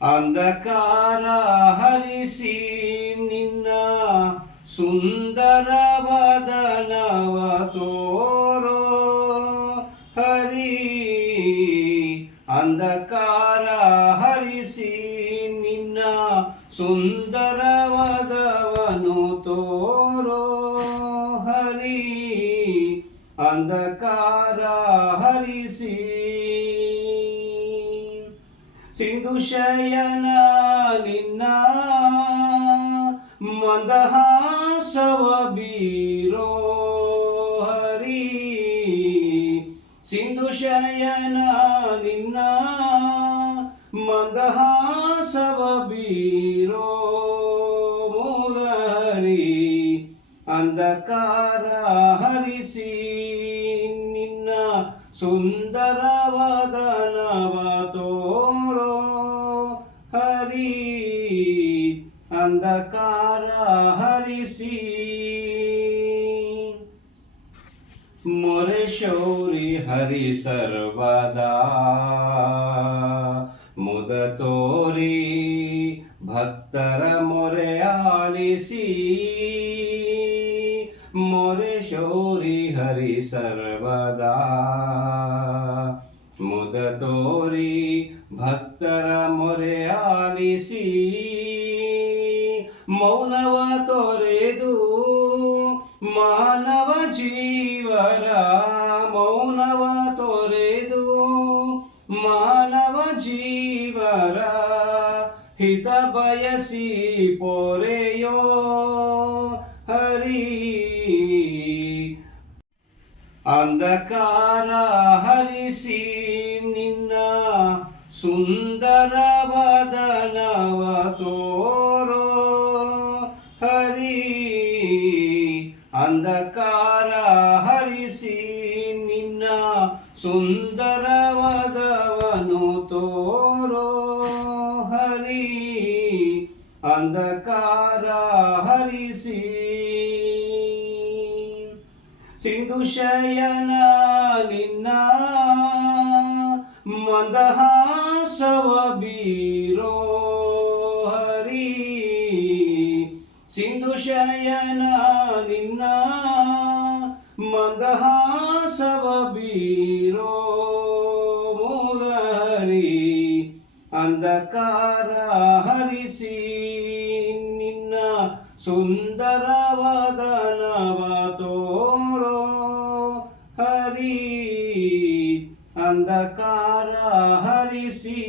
ಅಂಧಕಾರ ಹರಿಸಿ ನಿನ್ನ ಸುಂದರ ವದನವ ತೋರೋ ಹರಿ. ಅಂಧಕಾರ ಹರಿಸಿ ನಿನ್ನ ಸುಂದರ ವದನವನ್ನು ತೋರೋ ಹರಿ. ಅಂಧಕಾರ ಹರಿಸಿ ಸಿಂಧು ಶಯನ ನಿನ್ನ ಮಂದಹಾಸವ ಬೀರೋ ಹರಿ. ಸಿಂಧು ಶಯನ ನಿನ್ನ ಮಂದಹಾಸವ ಬೀರೋ ಮುರಹರಿ. ಅಂಧಕಾರ ಹರಿಸಿ ನಿನ್ನ ಸುಂದರ ವದನವ ತೋರೋ ಹರಿ. ಅಂಧಕಾರ ಹರಿಸಿ ಮೊರೆ ಶೌರಿ ಹರಿ ಸರ್ವದಾ ಮುದ ತೋರಿ ಭಕ್ತರ ಮೊರೆ ಆಲಿಸಿ. ಮೊರೆ ಶೌರಿ ಹರಿ ಸರ್ವದಾ ಮುದ ತೋರಿ ಭಕ್ತರ ಮೊರೆ ಆಲಿಸಿ. ಮೌನವ ತೊರೆದು ಮಾನವ ಜೀವರ ಮೌನವ ತೊರೆದು ಮಾನವ ಜೀವರ ಹಿತ ಬಯಸಿ ಪೊರೆಯೋ ಹರಿ. ಅಂಧಕಾರ ಹರಿಸಿ ನಿನ್ನ ಸುಂದರ ವದನವ ತೋರೋ ಹರಿ. ಅಂಧಕಾರ ಹರಿಸಿ ನಿನ್ನ ಸುಂದರ ವದನವನ್ನು ತೋರೋ ಹರಿ. ಅಂಧಕಾರ ಹರಿಸಿ ಸಿಂಧು ಶಯನ ನಿನ್ನ ಮಂದಹಾಸವ ಬೀರೋ ಹರಿ. ಸಿಂಧು ಶಯನ ನಿನ್ನ ಮಂದಹಾಸವ ಬೀರೋ ಮುರಹರಿ. ಅಂಧಕಾರ ಹರಿಸಿ ನಿನ್ನ ಸುಂದರ ವದನವ ತೋರೋ ಹರಿ. ಅಂಧಕಾರ ಹರಿಸಿ